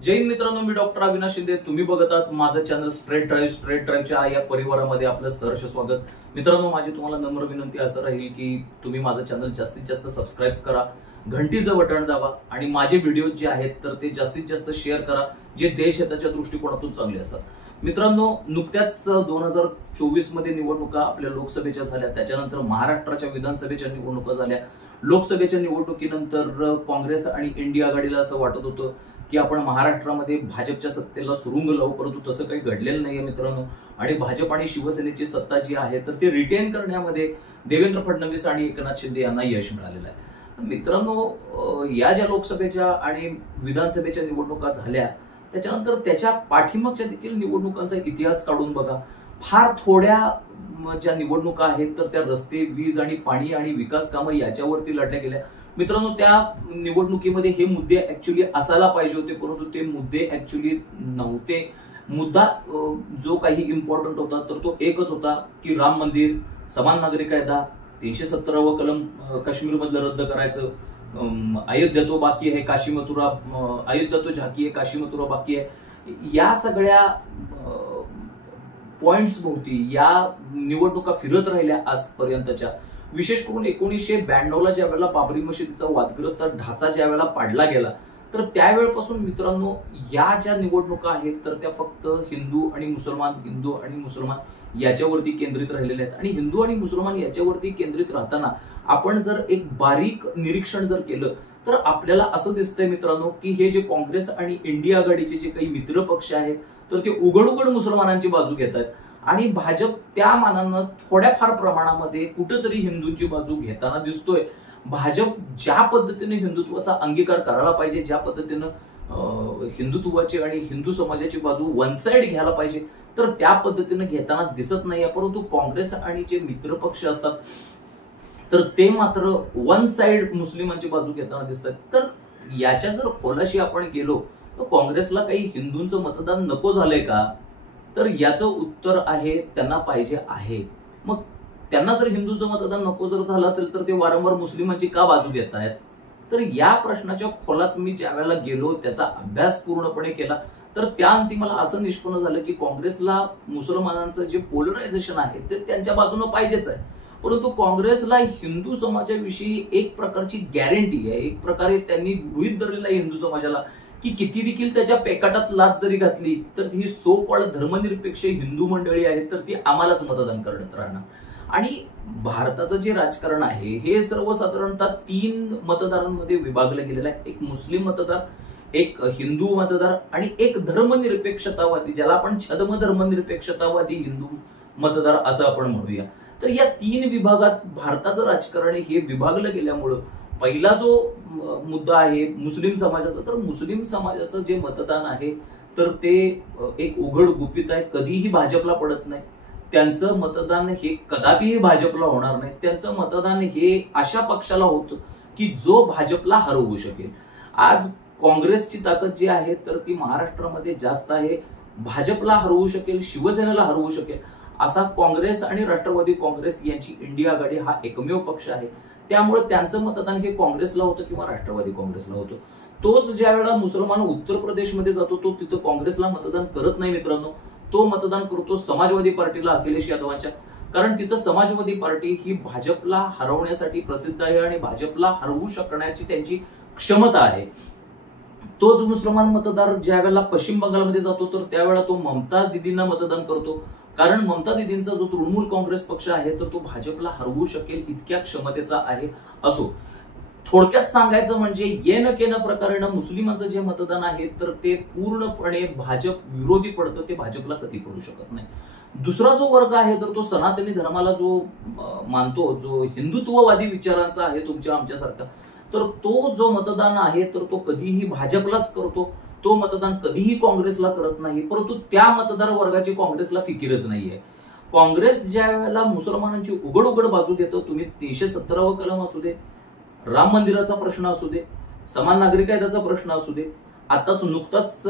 जय हिंद मित्रांनो, मी डॉक्टर अविनाश शिंदे. तुम्ही बघत आहात माझं चॅनल स्ट्रेट ड्राईव्हच्या या परिवारामध्ये आपलं सहर्ष स्वागत. मित्रांनो, माझी तुम्हाला नम्र विनंती असं राहील की तुम्ही माझं चॅनल जास्तीत जास्त सबस्क्राईब करा, घंटीचं बटन दाबा आणि माझे व्हिडिओ जे आहेत तर ते जास्तीत जास्त शेअर करा, जे देश हिताच्या दृष्टिकोनातून चांगले असतात. मित्रांनो, नुकत्याच 2024 मध्ये निवडणुका आपल्या लोकसभेच्या झाल्या, त्याच्यानंतर महाराष्ट्राच्या विधानसभेच्या निवडणुका झाल्या. लोकसभेच्या निवडणुकीनंतर काँग्रेस आणि इंडिया आघाडीला असं वाटत होतं की आपण महाराष्ट्रामध्ये भाजपच्या सत्तेला सुरुंग लावू, परंतु तसं काही घडलेलं नाहीये मित्रांनो. आणि भाजप आणि शिवसेनेची सत्ता जी आहे तर ती रिटेन करण्यामध्ये देवेंद्र फडणवीस आणि एकनाथ शिंदे यांना यश मिळालेलं आहे. मित्रांनो, या ज्या लोकसभेच्या आणि विधानसभेच्या निवडणुका झाल्या त्याच्यानंतर त्याच्या पाठीमागच्या देखील निवडणुकांचा इतिहास काढून बघा. फार थोड्या ज्या निवडणुका आहेत तर त्या रस्ते, वीज आणि पाणी आणि विकास कामं याच्यावरती लढल्या गेल्या. मित्रांनो, त्या निवडणुकीमध्ये हे मुद्दे ऍक्च्युली असायला पाहिजे होते, परंतु ते मुद्दे ऍक्च्युली नव्हते. मुद्दा जो काही इम्पॉर्टंट होता तर तो एकच होता की राम मंदिर, समान नागरी कायदा, 317व कलम काश्मीरमधलं रद्द करायचं, अयोध्या तो बाकी आहे, काशी मथुरा, अयोध्या तो झाकी आहे, काशी मथुरा बाकी आहे. या सगळ्या पॉइंट्स भोवती या निवडणुका फिरत राहिल्या आजपर्यंतच्या. विशेष करून 1992ला ज्या वेळेला बाबरी मशिदीचा वादग्रस्त ढाचा ज्या वेळेला पाडला गेला तर त्यावेळेपासून मित्रांनो या ज्या निवडणुका आहेत तर त्या फक्त हिंदू आणि मुसलमान याच्यावरती केंद्रित राहिलेल्या आहेत. आणि हिंदू आणि मुसलमान याच्यावरती केंद्रित राहताना आपण जर एक बारीक निरीक्षण जर केलं तर आपल्याला असं दिसतंय मित्रांनो की हे जे काँग्रेस आणि इंडिया आघाडीचे जे काही मित्र पक्ष आहेत तर ते उघड मुसलमानांची बाजू घेत आहेत आणि भाजप त्या मानानं थोड्याफार प्रमाणामध्ये कुठेतरी हिंदूंची बाजू घेताना दिसतोय. भाजप ज्या पद्धतीने हिंदुत्वाचा अंगीकार करायला पाहिजे, ज्या पद्धतीनं हिंदुत्वाची आणि हिंदू समाजाची बाजू वन साइड घ्यायला पाहिजे तर त्या पद्धतीने घेताना दिसत नाहीये. परंतु काँग्रेस आणि जे मित्र पक्ष असतात तर ते मात्र वन साइड मुस्लिमांची बाजू घेताना दिसतात. तर याच्या जर खोलाशी आपण गेलो तर काँग्रेसला काही हिंदूंचं मतदान नको झालंय का, तर याचं उत्तर आहे त्यांना पाहिजे आहे. मग त्यांना जर हिंदूंचं मतदान नको जर झालं असेल तर ते वारंवार मुस्लिमांची का बाजू घेत आहेत. तर या प्रश्नाच्या खोलात मी ज्या वेळेला गेलो, त्याचा अभ्यास पूर्णपणे केला तर त्या अंती मला असं निष्पन्न झालं की काँग्रेसला मुसलमानांचं जे पोलरायझेशन आहे ते त्यांच्या बाजूने पाहिजेच आहे, परंतु काँग्रेसला हिंदू समाजाविषयी एक प्रकारची गॅरंटी आहे. एक प्रकारे त्यांनी गृहीत धरलेला आहे हिंदू समाजाला की किती देखील त्याच्या पेकाटात लाच जरी घातली तर ही सो कॉल्ड धर्मनिरपेक्ष हिंदू मंडळी आहेत तर ती आम्हालाच मतदान करत राहणार. आणि भारताचं जे राजकारण आहे हे सर्वसाधारणतः 3 मतदारांमध्ये विभागलं गेलेलं आहे. एक मुस्लिम मतदार, एक हिंदू मतदार आणि एक धर्मनिरपेक्षतावादी, ज्याला आपण छद्म धर्मनिरपेक्षतावादी हिंदू मतदार असं आपण म्हणूया. तर या 3 विभागात भारताचं राजकारण हे विभागलं गेल्यामुळं पहिला जो मुद्दा आहे मुस्लिम समाजाचा, तर मुस्लिम समाजाचं जे मतदान आहे तर ते एक उघड गुपित आहे, कधीही भाजपला पडत नाही. त्यांचं मतदान हे कदापिही भाजपला होणार नाही. त्यांचं मतदान हे अशा पक्षाला होतं की जो भाजपला हरवू शकेल. आज काँग्रेसची ताकद जी आहे तर ती महाराष्ट्रामध्ये जास्त आहे. भाजपला हरवू शकेल, शिवसेनेला हरवू शकेल असा काँग्रेस आणि राष्ट्रवादी काँग्रेस यांची इंडिया आघाडी हा एकमेव पक्ष आहे. त्यामुळे त्यांचं मतदान हे काँग्रेसला होतं किंवा राष्ट्रवादी काँग्रेसला होतं. तोच ज्या वेळेला मुसलमान उत्तर प्रदेशमध्ये जातो तो तिथं काँग्रेसला मतदान करत नाही मित्रांनो, तो मतदान करतो समाजवादी पार्टीला, अखिलेश यादवांच्या. कारण तिथं समाजवादी पार्टी ही भाजपला हरवण्यासाठी प्रसिद्ध आहे आणि भाजपला हरवू शकण्याची त्यांची क्षमता आहे. तोच मुसलमान मतदार ज्या वेळेला पश्चिम बंगालमध्ये जातो तर त्यावेळेला तो ममता दिदींना मतदान करतो, कारण ममता दिदींचा जो तृणमूल काँग्रेस पक्ष आहे तर तो भाजपला हरवू शकेल इतक्या क्षमतेचा आहे. असो, थोडक्यात सांगायचं म्हणजे येन केन प्रकारेनं मुस्लिमांचं जे मतदान आहे तर ते पूर्णपणे भाजप विरोधी पडतं, ते भाजपला कधी पडू शकत नाही. दुसरा जो वर्ग आहे तर तो सनातनी धर्माला जो मानतो, जो हिंदुत्ववादी विचारांचा आहे तुमच्या आमच्यासारखा, तर तो जो मतदान आहे तर तो कधीही भाजपलाच करतो, तो मतदान कधीही काँग्रेसला करत नाही. परंतु त्या मतदार वर्गाची काँग्रेसला फिकीरच नाहीये. काँग्रेस ज्या वेळेला मुसलमानांची उघड बाजू घेतो, तुम्ही 317व कलम असू दे, राम मंदिराचा प्रश्न असू दे, समान नागरी कायद्याचा प्रश्न असू दे, आताच नुकताच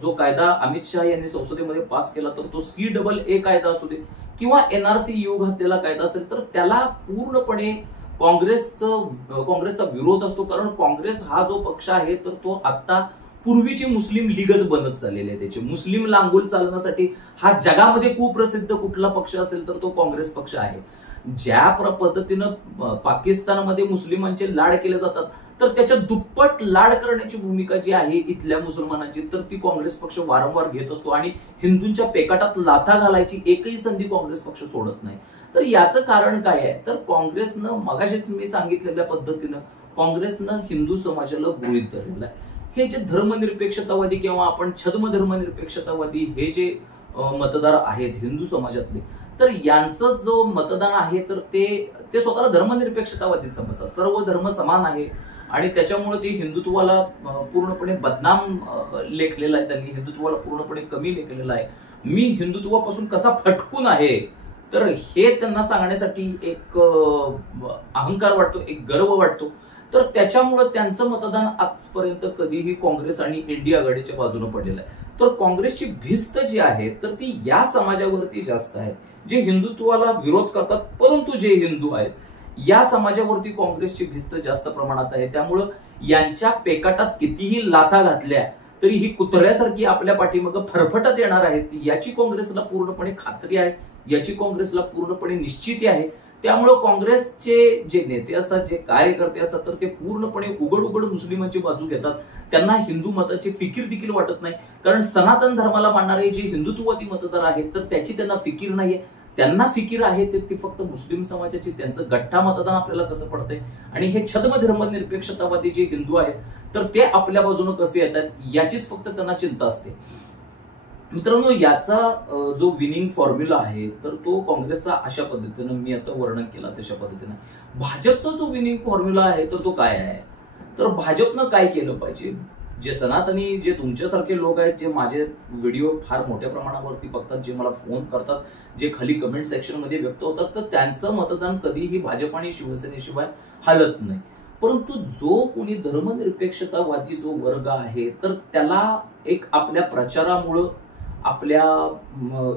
जो कायदा अमित शहा यांनी संसदेमध्ये पास केला तर तो CAA कायदा असू दे किंवा NRC योग हत्येला कायदा असेल तर त्याला पूर्णपणे काँग्रेसचा विरोध असतो. कारण काँग्रेस हा जो पक्ष आहे तर तो आता पूर्वीची मुस्लिम लीगच बनत चाललेली आहे. त्याची मुस्लिम लांगुल चालवण्यासाठी हा जगामध्ये कुप्रसिद्ध कुठला पक्ष असेल तर तो काँग्रेस पक्ष आहे. ज्या पद्धतीनं पाकिस्तानमध्ये मुस्लिमांचे लाड केले जातात तर त्याच्या दुप्पट लाड करण्याची भूमिका जी आहे इथल्या मुसलमानांची तर ती काँग्रेस पक्ष वारंवार घेत असतो आणि हिंदूंच्या पेकाटात लाथा घालायची एकही संधी काँग्रेस पक्ष सोडत नाही. तर याचं कारण काय आहे तर काँग्रेसनं मगाशीच मी सांगितलेल्या पद्धतीनं काँग्रेसनं हिंदू समाजाला गृहीत धरलेलं आहे. हे जे धर्मनिरपेक्षतावादी किंवा आपण छद्म धर्मनिरपेक्षतावादी हे जे मतदार आहेत हिंदू समाजातले तर यांचं जो मतदान आहे तर ते स्वतःला धर्मनिरपेक्षतावादी समजतात. सर्व धर्म समान आहे आणि त्याच्यामुळे ते हिंदुत्वाला पूर्णपणे बदनाम लेखलेलं आहे. त्यांनी हिंदुत्वाला पूर्णपणे कमी लेखलेलं आहे. मी हिंदुत्वापासून कसा फटकून आहे तर हे त्यांना सांगण्यासाठी एक अहंकार वाटतो, एक गर्व वाटतो. तर त्याच्यामुळे त्यांचं मतदान आजपर्यंत कधीही काँग्रेस आणि इंडिया आघाडीच्या बाजूने पडलेलं आहे. तर काँग्रेसची भिस्त जी आहे तर ती या समाजावरती जास्त आहे जे हिंदुत्वाला विरोध करतात परंतु जे हिंदू आहेत या समाजावरती काँग्रेसची भिस्त जास्त प्रमाणात आहे. त्यामुळं यांच्या पेकाटात कितीही लाथा घातल्या तरी ही कुत्र्यासारखी आपल्या पाठीमागं फरफटत येणार आहेत याची काँग्रेसला पूर्णपणे खात्री आहे, याची काँग्रेसला पूर्णपणे निश्चिती आहे. त्यामुळं काँग्रेसचे जे नेते असतात, जे कार्यकर्ते असतात तर ते पूर्णपणे उघड मुस्लिमांची बाजू घेतात. त्यांना हिंदू मताची फिकीर देखील वाटत नाही. कारण सनातन धर्माला मानणारे जे हिंदुत्ववादी मतदार आहेत तर त्याची त्यांना फिकीर नाहीये. त्यांना फिकीर आहे ते फक्त मुस्लिम समाजाची. त्यांचं गठ्ठा मतदान आपल्याला कसं पडतंय आणि हे छद्म धर्मनिरपेक्षतावादी जे हिंदू आहेत तर ते आपल्या बाजूने कसे येतात याचीच फक्त त्यांना चिंता असते. मित्रांनो, याचा जो विनिंग फॉर्म्युला आहे तर तो काँग्रेसचा अशा पद्धतीनं मी आता वर्णन केला तशा पद्धतीनं. भाजपचा जो विनिंग फॉर्म्युला आहे तर तो काय आहे तर भाजपनं काय केलं पाहिजे. जे सनातनी जे तुमच्यासारखे लोक आहेत जे माझे व्हिडिओ फार मोठ्या प्रमाणावरती बघतात, जे मला फोन करतात, जे खाली कमेंट सेक्शन मध्ये व्यक्त होतात तर त्यांचं मतदान कधीही भाजप आणि शिवसेनेशिवाय हलत नाही. परंतु जो कोणी धर्मनिरपेक्षतावादी जो वर्ग आहे तर त्याला एक आपल्या प्रचारामुळं आपल्या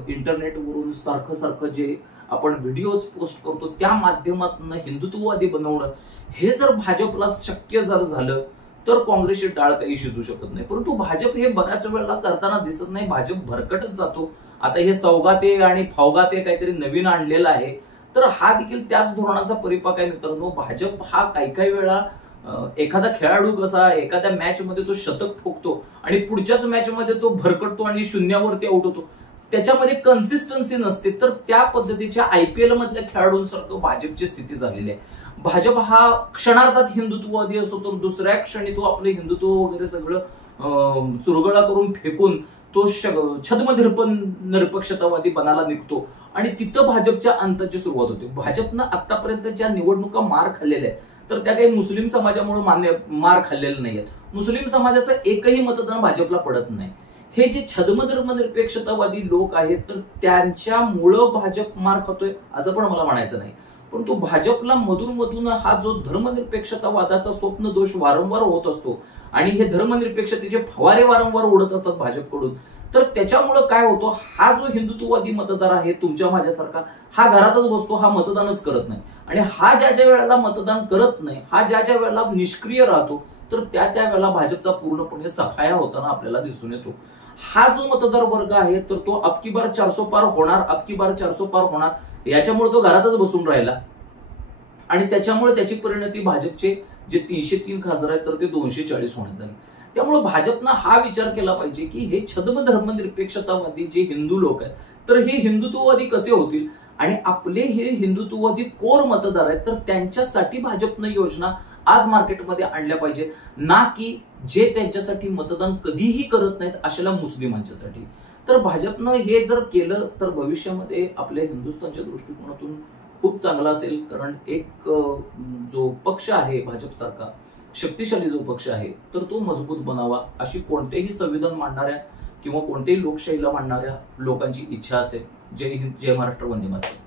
इंटरनेटवरून सारखं जे आपण व्हिडिओज पोस्ट करतो त्या माध्यमातून हिंदुत्ववादी बनवणं हे जर भाजपला शक्य जर झालं तर काँग्रेसची डाळ काही शिजू शकत नाही. परंतु भाजप हे बऱ्याच वेळेला करताना दिसत नाही. भाजप भरकटच जातो. आता हे सौगाते आणि फावगाते काहीतरी नवीन आणलेलं आहे तर हा देखील त्याच धोरणाचा परिपाक आहे. मित्रांनो, भाजप हा काही वेळा एखादा खेळाडू कसा एखाद्या मॅच मध्ये तो शतक ठोकतो आणि पुढच्याच मॅच मध्ये तो भरकटतो आणि शून्यावरती आउट होतो, त्याच्यामध्ये कन्सिस्टन्सी नसते. तर त्या पद्धतीच्या IPL मधल्या खेळाडूंसारखं भाजपची स्थिती झालेली आहे. भाजप हा क्षणार्धात हिंदुत्ववादी असतो तर दुसऱ्या क्षणी तो आपलं हिंदुत्व वगैरे सगळं चुरगळा करून फेकून तो छद्म निरपेक्षतावादी बनायला निघतो आणि तिथं भाजपच्या अंताची सुरुवात होते. भाजपनं आतापर्यंत ज्या निवडणुका मार खाल्लेल्या आहेत तर त्या काही मुस्लिम समाजामुळे मार खाल्लेले नाहीयेत. मुस्लिम समाजाचं एकही मतदान भाजपला पडत नाही. हे जे छद्म धर्मनिरपेक्षतावादी लोक आहेत तर त्यांच्यामुळं भाजप मार खातोय असं पण मला म्हणायचं नाही. परंतु भाजपला मधून हा जो धर्मनिरपेक्षतावादाचा स्वप्न दोष वारंवार होत असतो आणि हे धर्मनिरपेक्षतेचे फवारे वारंवार उडत असतात भाजपकडून तर त्याच्यामुळं काय होतं, हा जो हिंदुत्ववादी मतदार आहे तुमच्या माझ्यासारखा हा घरातच बसतो, हा मतदानच करत नाही. आणि हा ज्या वेळेला मतदान करत नाही, हा ज्या वेळेला निष्क्रिय राहतो तर त्या वेळेला भाजपचा पूर्णपणे सफाया होताना आपल्याला दिसून येतो. हा जो मतदार वर्ग आहे तर तो अबकी बार 400 पार होणार, अबकी बार 400 पार होणार याच्यामुळे तो घरातच बसून राहिला आणि त्याच्यामुळे त्याची परिणती भाजपचे जे 303 खासदार आहेत तर ते 240 होण्यात आले. त्यामुळे भाजपनं हा विचार केला पाहिजे की हे छद्म धर्मनिरपेक्षतावादी जे हिंदू लोक आहेत तर हे हिंदुत्ववादी कसे होतील आणि आपले हे हिंदुत्ववादी कोर मतदार आहेत तर त्यांच्यासाठी भाजपनं योजना आज मार्केटमध्ये आणल्या पाहिजेत, ना की जे त्यांच्यासाठी मतदान कधीही करत नाहीत अशाला मुस्लिमांच्यासाठी. तर भाजपनं हे जर केलं तर भविष्यामध्ये आपल्या हिंदुस्थानच्या दृष्टिकोनातून खूप चांगला असेल. कारण एक जो पक्ष आहे भाजपसारखा शक्तिशाली जो पक्ष आहे तर तो मजबूत बनावा अशी कोणतेही संविधान मांडणाऱ्या किंवा कोणत्याही लोकशाहीला मांडणाऱ्या लोकांची इच्छा असेल. जय हिंद, जय महाराष्ट्र, वंदे मातरम.